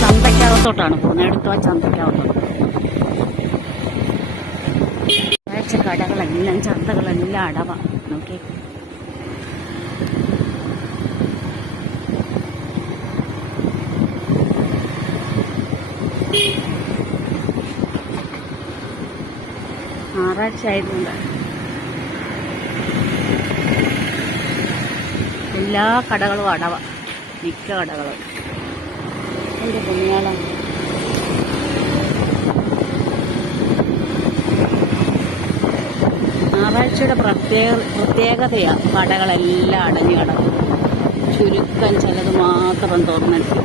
ചന്തക്കകത്തോട്ടാണ് പോകുന്നത്. എടുത്തു ചന്തക്കകത്തോട്ട് കടകളെല്ലാം ചന്തകളെല്ലാം അടവാ. നോക്കി ഞായറാഴ്ച ആയതുകൊണ്ട് എല്ലാ കടകളും അടവ. മിക്ക കടകളും എൻ്റെ കുഞ്ഞാളാ. ഞായറാഴ്ചയുടെ പ്രത്യേകതയാണ് കടകളെല്ലാം അടഞ്ഞു കിടക്കും. ചുരുക്കം ചിലത് മാത്രം തുറന്നിട്ട്.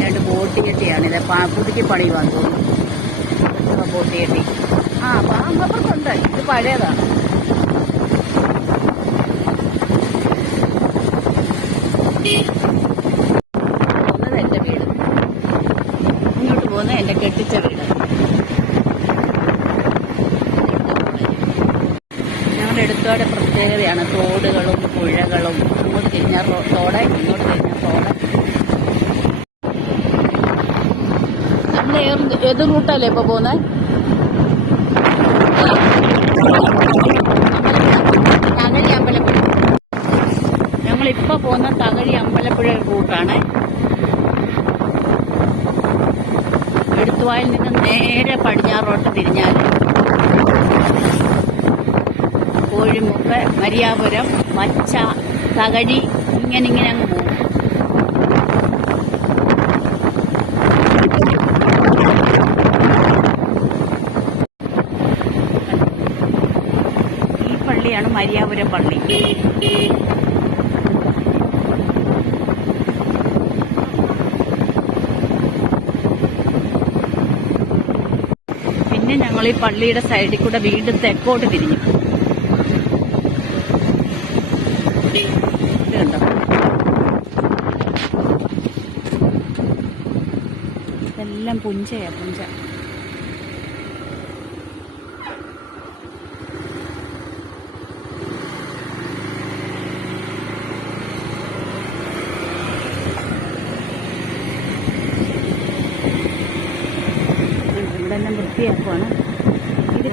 രണ്ട് ബോട്ട് കെട്ടിയാണിത്. പുതുക്കി പണിയുവാൻ തോന്നുന്നു ബോട്ട് കെട്ടി. ആ പാമ്പപ്പുറത്തുണ്ട്. ഇത് പഴയതാണ്. പോകുന്നത് എൻ്റെ വീട്. ഇങ്ങോട്ട് പോകുന്നത് എൻ്റെ കെട്ടിച്ച വീട്. ഞങ്ങളുടെ എടുത്തോടെ പ്രത്യേകതയാണ് തോടുകളും പുഴകളും. അങ്ങോട്ട് തിരിഞ്ഞാൽ തോട്, ഇങ്ങോട്ട് തിരിഞ്ഞാൽ തോട്. നമ്മൾ ഏത് റൂട്ടല്ലേ ഇപ്പോൾ പോകുന്നത്? തകഴി അമ്പലപ്പുഴ. ഞങ്ങളിപ്പോൾ പോകുന്ന തകഴി അമ്പലപ്പുഴ റൂട്ടാണ്. എടുത്തുവായിൽ നിന്ന് നേരെ പടിഞ്ഞാറോട്ട് തിരിഞ്ഞാൽ കോഴിമുക്ക്, മരിയാപുരം, മച്ച, തകഴി, ഇങ്ങനെ അങ്ങ് പോകും. ഈ പള്ളിയാണ് മരിയാപുരം പള്ളി. പിന്നെ ഞങ്ങൾ ഈ പള്ളിയുടെ സൈഡിൽ കൂടെ വീണ്ടും തെക്കോട്ട് തിരിഞ്ഞു. ഇതുണ്ടോ? ഇതെല്ലാം പുഞ്ചയാ, പുഞ്ച. ഇവിടെ എല്ലാം വൃത്തിയാക്കുവാണ്. ഇത്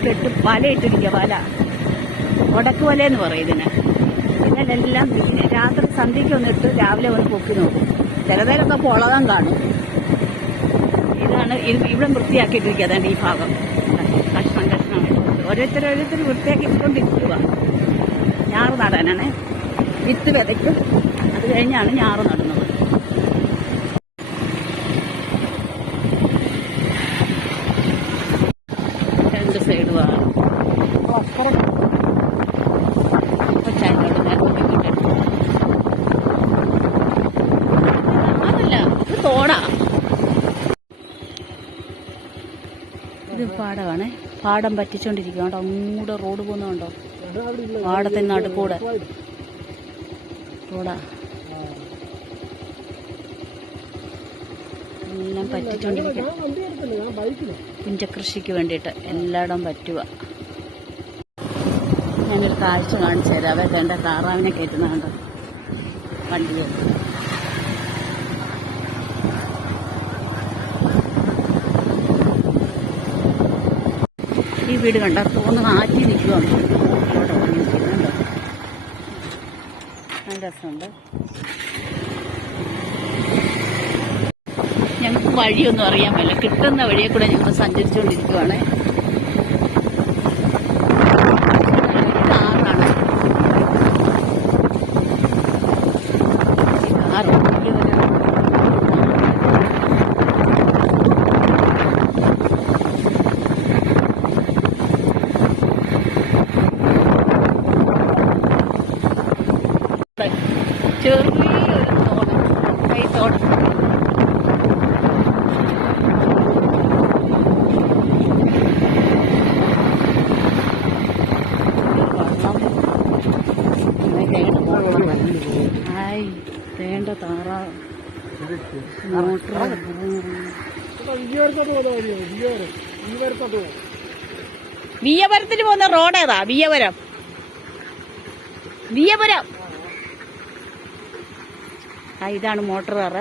വല ഇട്ടിരിക്കുക. വല ഉടക്ക് വലയെന്ന് പറയും ഇതിന്. ഇതിലെല്ലാം രാത്രി സന്ധ്യയ്ക്ക് വന്നിട്ട് രാവിലെ വന്ന് പൊക്കി നോക്കും. ചിലതേലൊക്കെ പൊളകം കാണും. ഇതാണ് ഇവിടെ വൃത്തിയാക്കിയിട്ടിരിക്കുക. അതാണ്ട് ഈ ഭാഗം കഷ്ണമായിട്ട് ഓരോരുത്തർ വൃത്തിയാക്കി ഇട്ടുകൊണ്ടിരിക്കുക. ഞാറ് നടാനാണ്. വിത്ത് വിതയ്ക്കും. അത് കഴിഞ്ഞാണ് ഞാറ് നടുന്നത്. രണ്ട് സൈഡ് വാ. അതല്ല, ഇത് തോടാ. ഇത് പാടമാണ്. പാടം പറ്റിച്ചോണ്ടിരിക്കുക. അങ്ങോട്ട് റോഡ് പോകുന്നുണ്ടോ? പാടത്തിന് നടുക്കൂടെ റോഡാ. എല്ലാം പറ്റിച്ചോണ്ടിരിക്കുക. പുഞ്ചകൃഷിക്ക് വേണ്ടിയിട്ട് എല്ലായിടവും പറ്റുക. ഞാനൊരു കാഴ്ച കാണിച്ചു തരാം. അവർക്ക് എൻ്റെ താറാവിനെ കയറ്റുന്നുണ്ട് വണ്ടിയിൽ. ഈ വീട് കണ്ട തോന്നുന്നു ആറ്റി നിൽക്കുകയാണ്. അവിടെ വന്നിരിക്കുന്നുണ്ട്. നല്ല രസമുണ്ട്. ഞങ്ങൾക്ക് വഴിയൊന്നും അറിയാൻ പറ്റില്ല. കിട്ടുന്ന വഴിയെ കൂടെ ഞങ്ങൾ സഞ്ചരിച്ചുകൊണ്ടിരിക്കുകയാണ്. ചെറിയൊരു തോട്, കൈത്തോട്. വിയ്യപുരത്തിൽ പോകുന്ന റോഡ് ഏതാ? വിയ്യപുരം ഇതാണ് മോട്ടോർ തറ.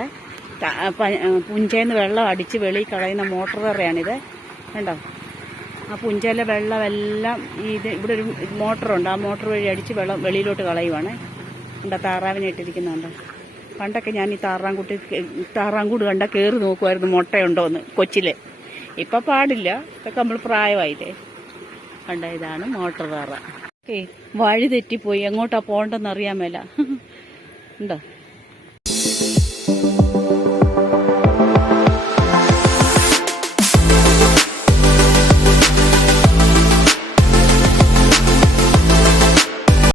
പുഞ്ചേന്ന് വെള്ളം അടിച്ച് വെളിയിൽ കളയുന്ന മോട്ടോർ തറയാണിത്. കണ്ടോ? ആ പുഞ്ചയിലെ വെള്ളമെല്ലാം ഇവിടെ ഒരു മോട്ടറുണ്ട്. ആ മോട്ടോർ വഴി അടിച്ച് വെള്ളം വെളിയിലോട്ട് കളയുവാണ്. കണ്ടോ? താറാവിനെ ഇട്ടിരിക്കുന്നുണ്ട്. പണ്ടൊക്കെ ഞാൻ ഈ താറാങ്കൂട് കണ്ട കയറി നോക്കുമായിരുന്നു മുട്ടയുണ്ടോന്ന് കൊച്ചില്. ഇപ്പം പാടില്ല, ഇതൊക്കെ നമ്മൾ പ്രായമായില്ലേ. കണ്ട, ഇതാണ് മോട്ടോർ തറ. വഴി തെറ്റിപ്പോയി, എങ്ങോട്ടാ പോകണ്ടെന്ന് അറിയാൻ മേല. ഉണ്ടോ?